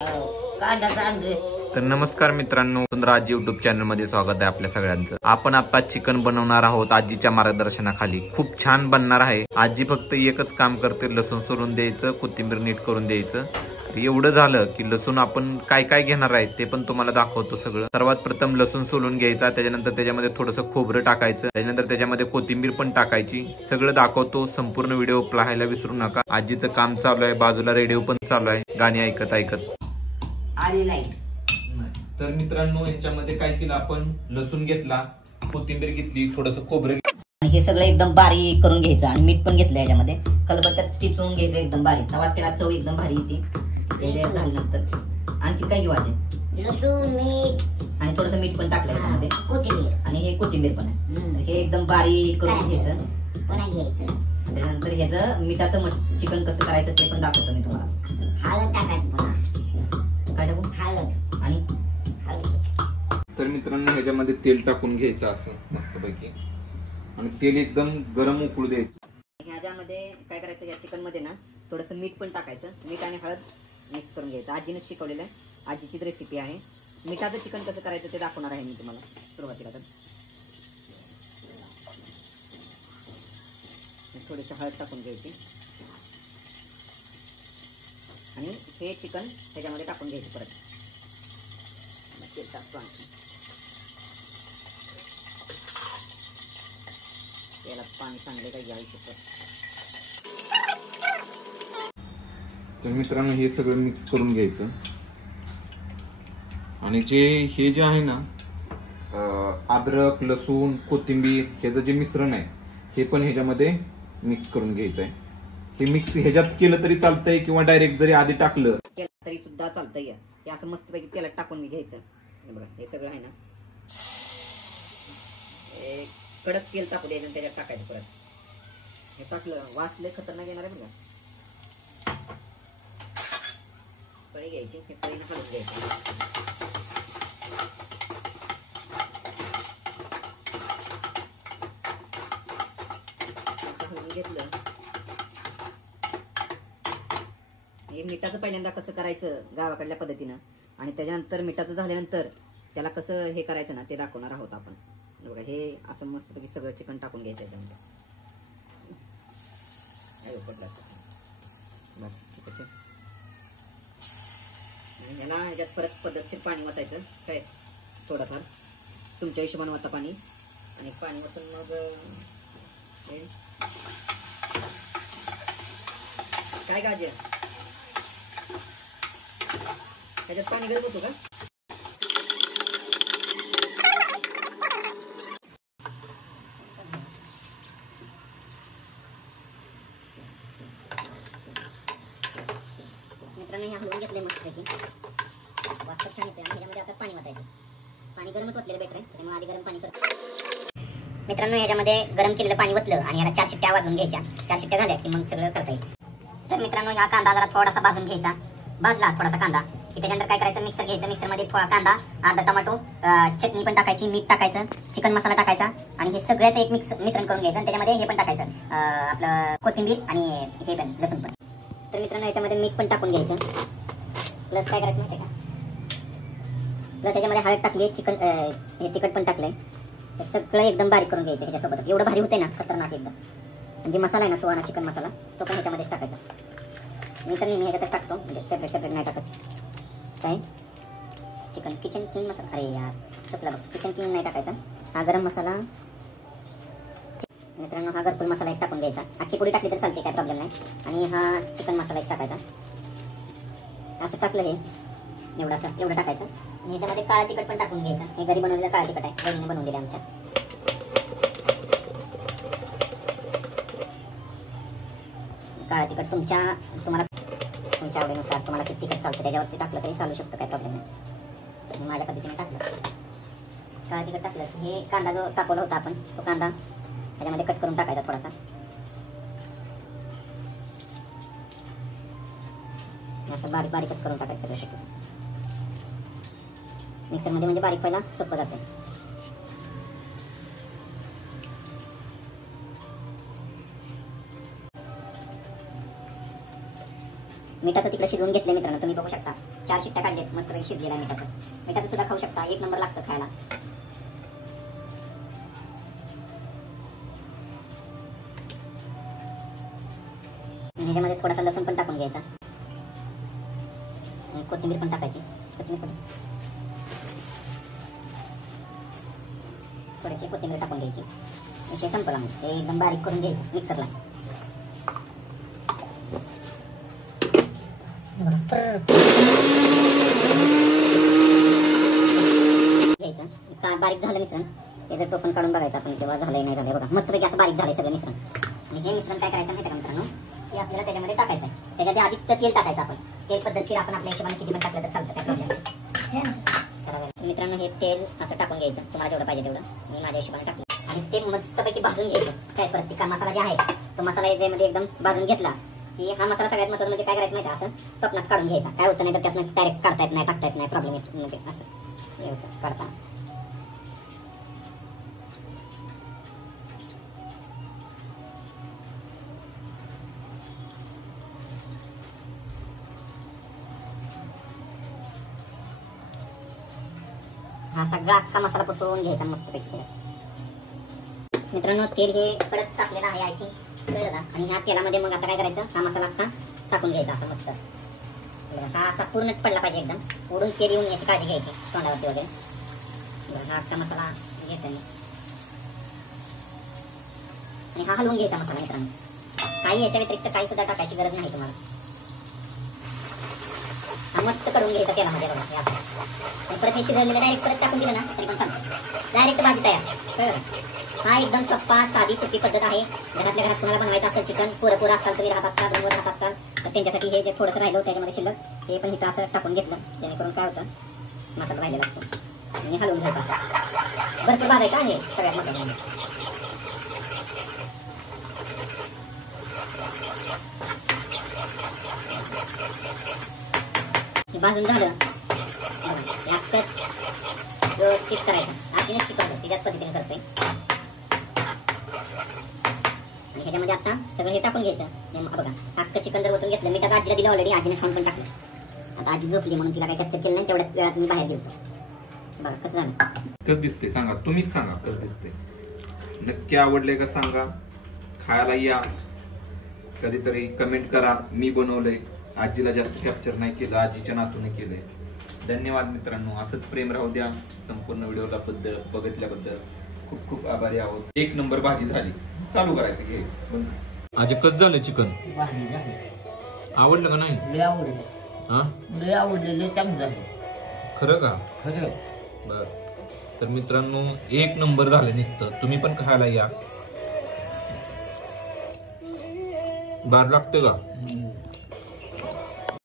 तर नमस्कार मित्रांनो, राज युट्यूब चॅनल मध्ये स्वागत आहे आपल्या सगळ्यांचं। आपण आता चिकन बनवणार आहोत आजीच्या मार्गदर्शनाखाली। खूप छान बनणार आहे। आजी फक्त एकच काम करते, लसूण सोलून द्यायचं, कोथिंबीर नीट करून द्यायचं। एवढं झालं की लसूण आपण काय काय घेणार आहे ते पण तुम्हाला दाखवतो सगळं। सर्वात प्रथम लसूण सोलून घ्यायचा, त्याच्यानंतर त्याच्यामध्ये थोडंसं खोबरं टाकायचं, त्याच्यानंतर त्याच्यामध्ये कोथिंबीर पण टाकायची। सगळं दाखवतो, संपूर्ण व्हिडिओ पाहायला विसरू नका। आजीचं काम चालू आहे, बाजूला रेडिओ पण चालू आहे, गाणी ऐकत ऐकत आली नाही। तर मित्रांनो, याच्यामध्ये काय केलं आपण, लसूण घेतला, कोथिंबीर घेतली, थोडंसं खोबरं, हे सगळं एकदम बारीक करून घ्यायचं आणि मीठ पण घेतलं याच्यामध्ये। खलबत्त्यात चिचवून घ्यायचं एकदम बारीक, तेव्हा त्याला चव एकदम भारी येते। हे झाल्यानंतर आणखी काय घेऊ आजी? लसूण, मीठ आणि थोडंसं मीठ पण टाकलं याच्यामध्ये, कोथिंबीर आणि हे कोथिंबीर पण आहे। हे एकदम बारीक करून घ्यायचं। पुन्हा घ्यायचं। त्यानंतर ह्याचं मिठाचं चिकन कसं करायचं ते पण दाखवतो मी तुम्हाला। हळद टाकायची पुन्हा। काय टाकू? हळद आणि तर मित्रांनो, ह्याच्यामध्ये तेल टाकून घ्यायचं असं मस्तपैकी, आणि तेल एकदम गरम उकळू द्यायचं। ह्याच्यामध्ये काय करायचं, या चिकन मध्ये ना थोडंसं मीठ पण टाकायचं। मीठ आणि हळद मिक्स करून घ्यायचं। आजीने शिकवलेलं आहे, आजीचीच रेसिपी आहे। मिठाचं चिकन कसं करायचं ते दाखवणार आहे मी तुम्हाला सुरुवातीला। तर थोडीशी हळद टाकून घ्यायची आणि हे चिकन ह्याच्यामध्ये टाकून घ्यायचं। परत तेल टाकतो आणखी, याला पाणी चांगले काही घ्यायचं। तर मित्रांनो, हे सगळं मिक्स करून घ्यायचं, आणि हे जे आहे ना, अद्रक, लसूण, कोथिंबीर ह्याचं जे मिश्रण आहे हे पण ह्याच्यामध्ये मिक्स करून घ्यायचं आहे। हे मिक्स ह्याच्यात केलं तरी चालतंय, किंवा डायरेक्ट जरी आधी टाकलं तरी सुद्धा चालतंय। हे असं मस्तपैकी तेलात टाकून घ्यायचं। हे बघा, हे सगळं आहे ना, एक कडक तेल टाकू द्यायचं, त्याच्यात टाकायचं। परत हे टाकलं, वास लय खतरनाक येणार आहे बघा। कढई घ्यायची, हे कढईनं हलवून घ्यायचं। घेतलं, हे मिठाचं पहिल्यांदा कसं करायचं गावाकडल्या पद्धतीनं, आणि त्याच्यानंतर मिठाचं झाल्यानंतर त्याला कसं हे करायचं ना ते दाखवणार आहोत आपण। बघा, हे असं मस्तपैकी सगळं चिकन टाकून घ्यायचं याच्यामध्ये। आणि ह्याला ह्याच्यात परत पद्धतशीर पाणी वाचायचं, काय थोडंफार तुमच्या हिशोबाने वाचा पाणी, आणि पाणी वाचून मग काय गाजी ह्याच्यात पाणी गरम होतो का? मित्रांनो, हे हलवून घेतले मस्तपैकी, वास छान येते। आणि ह्याच्यामध्ये आता पाणी वाटायचं, पाणी गरमच ओतलेलं बेटर आहे, त्यामुळे आधी गरम पाणी करतो। मित्रांनो, ह्याच्यामध्ये गरम केलेलं पाणी ओतलं आणि ह्याला 4 शिट्ट्या वाजवून घ्यायच्या। 4 शिट्ट्या झाल्या की मग सगळं करता येईल। तर मित्रांनो, हा कांदा जरा थोडासा भाजून घ्यायचा। भाजला थोडासा कांदा की त्याच्यानंतर काय करायचं, मिक्सर घ्यायचं, मिक्सरमध्ये थोडा कांदा, अर्धा टमाटो, चटणी पण टाकायची, मीठ टाकायचं, चिकन मसाला टाकायचा, आणि हे सगळ्याचं एक मिश्रण करून घ्यायचं। आणि त्याच्यामध्ये हे पण टाकायचं, आपलं कोथिंबीर आणि हे पण लसूण पण। तर मित्रांनो, याच्यामध्ये मीठ पण टाकून घ्यायचं, प्लस काय करायचं माहिती आहे का, प्लस याच्यामध्ये हळद टाकली, चिकन हे तिखट पण टाकलंय। हे सगळं एकदम बारीक करून घ्यायचं ह्याच्यासोबत। एवढं भारी होते ना, खतरनाक एकदम। म्हणजे मसाला आहे ना, सुहाना चिकन मसाला, तो पण ह्याच्यामध्येच टाकायचा। मी तर नेहमी ह्याच्यातच टाकतो, म्हणजे सेपरेट नाही टाकत। काय किचन किंग मसाला, अरे यार चुकला बघ, किचन किंग नाही टाकायचा। हा गरम मसाला, मित्रांनो हा घरकुल मसाला एक टाकून घ्यायचा। अख्खी पुडी टाकली तर चालते, काय प्रॉब्लेम नाही। आणि हा चिकन मसाला एक टाकायचा। असं टाकलं, हे एवढं टाकायचं। आणि ह्याच्यामध्ये काळा तिखट पण टाकून घ्यायचं। हे घरी बनवलेलं काळा तिखट आहे, बहिणीने बनवून दिले आमच्या। काळा तिखट तुम्हाला तुमच्या आवडीनुसार, तुम्हाला किती तिखट चालतं त्याच्यावरती टाकलं तरी चालू शकतं, काय प्रॉब्लेम नाही। मी माझ्या पद्धतीने टाकलं, काळा तिखट टाकलं। हे कांदा जो कापवला होता आपण, तो कांदा ह्याच्यामध्ये कट करून टाकायचा थोडासा। असं बारीकच करून टाकायचं सगळं शक्य, मिक्सरमध्ये म्हणजे बारीक व्हायला सोपं जाते। मिठाचं तिकडे शिजवून घेतले मित्रांनो, तुम्ही बघू शकता। 4 शिट्ट्या काढल्यात, मस्त शिजलेला मिठाचं. मिठाचं सुद्धा खाऊ शकता, एक नंबर लागतं खायला. ह्याच्यामध्ये थोडासा लसूण पण टाकून घ्यायचा, कोथिंबीर पण टाकायची. थोडीशी कोथिंबीर टाकून घ्यायची. विषय संपला. मग ते एकदम बारीक करून घ्यायचं मिक्सरला. घ्यायचं का बारीक झालं मिश्रण, त्याचं टोपण काढून बघायचं आपण तेव्हा झालंय नाही झालंय. बघा मस्तपैकी असं बारीक झालंय सगळं मिश्रण. आणि हे मिश्रण काय करायचं माहिती का मित्रांनो, हे आपल्याला त्याच्यामध्ये टाकायचं आहे. त्याच्यात आधी तेल टाकायचं आपण. तेल पद्धतशीर आपण आपल्या हिशोबाने किती पण टाकलं तर चालतं, काय प्रॉब्लेम नाही. मित्रांनो हे तेल असं टाकून घ्यायचं, तुम्हाला जेवढं पाहिजे तेवढं. मी माझ्या हिशोबाने टाकलं आणि ते मस्तपैकी भाजून घ्यायचं. काय परत तिखा मसाला जे आहे तो मसाला याच्यामध्ये एकदम भाजून घेतला की हा मसाला सगळ्यात महत्त्वाचं म्हणजे काय करायचं माहिती असं टोपणात काढून घ्यायचा. काय होतं नाही तर त्यातनं डायरेक्ट काढता येत नाही, टाकता येत नाही, प्रॉब्लेम येतो. म्हणजे असं हे होतं काढता. हा सगळा अख्खा मसाला पुसून घ्यायचा मस्तपैकी. मित्रांनो तेल हे कडक टाकलेलं आहे आय थिंक, कळलं का. आणि ह्या तेलामध्ये मग आता काय करायचं, हा मसाला अख्खा टाकून घ्यायचा असं मस्त. हा असा पूर्ण पडला पाहिजे एकदम, ओढून तेल येऊन याची काळजी घ्यायची तोंडावरती वगैरे. हा अख्खा मसाला घ्यायचा आणि हा हलवून घ्यायचा मसाला. मित्रांनो काही याच्या व्यतिरिक्त काही सुद्धा टाकायची गरज नाही तुम्हाला. हा मस्त करून घ्यायचा तेलामध्ये बघा. आणि परत हे शिजवलेलं डायरेक्ट परत टाकून दिलं ना तरी पण चालतं. डायरेक्ट भाजी तयार, कळलं. हा एकदम सोप्पा साधी सोपी पद्धत आहे. घरातल्या घरात तुम्हाला बनवायचं असेल चिकन, पुरं असाल तुम्ही राहत असाल, रूमवर राहत असाल तर त्यांच्यासाठी हे जे थोडंसं राहिलं त्याच्यामध्ये शिल्लक हे पण इथं असं टाकून घेतलं, जेणेकरून काय होतं मसाला राहिलेला असतो आणि हलवून घ्यायचा. भरपूर भाजायचं आहे सगळ्यात महत्त्वाचं. हे भाजून झालं व्यवस्थित करायचं. आजीने शिकवलं तिच्याच पद्धतीने करतोय. आणि ह्याच्यामध्ये आता सगळं हे टाकून घ्यायचं. बघा अख्खं चिकन जर ओतून घेतलं, मिठाचं आजीला दिलं ऑलरेडी, आजीने खाऊन पण टाकलं. आता आजी झोपली म्हणून तिला काही कॅप्चर केलं नाही, तेवढ्याच वेळात मी बाहेर गेलो. बघा कसं झालं, कसं दिसते सांगा, तुम्हीच सांगा कसं दिसते. नक्की आवडले का सांगा, खायला या, कधीतरी कमेंट करा. मी बनवलंय, आजीला जास्त कॅप्चर नाही केलं, आजीच्या नातूने केलंय. धन्यवाद मित्रांनो, असंच प्रेम राहू द्या. संपूर्ण व्हिडिओला बघितल्याबद्दल खूप खूप आभारी आहोत. एक नंबर भाजी झाली, चालू करायचं घ्यायचं. आज कसं झालं चिकन, आवडलं का नाही? लय आवडलेलं, चांगलं झालं. खरं का? खरं. बर तर मित्रांनो एक नंबर झालं नुसतं, तुम्ही पण खायला या. बार लागतं का?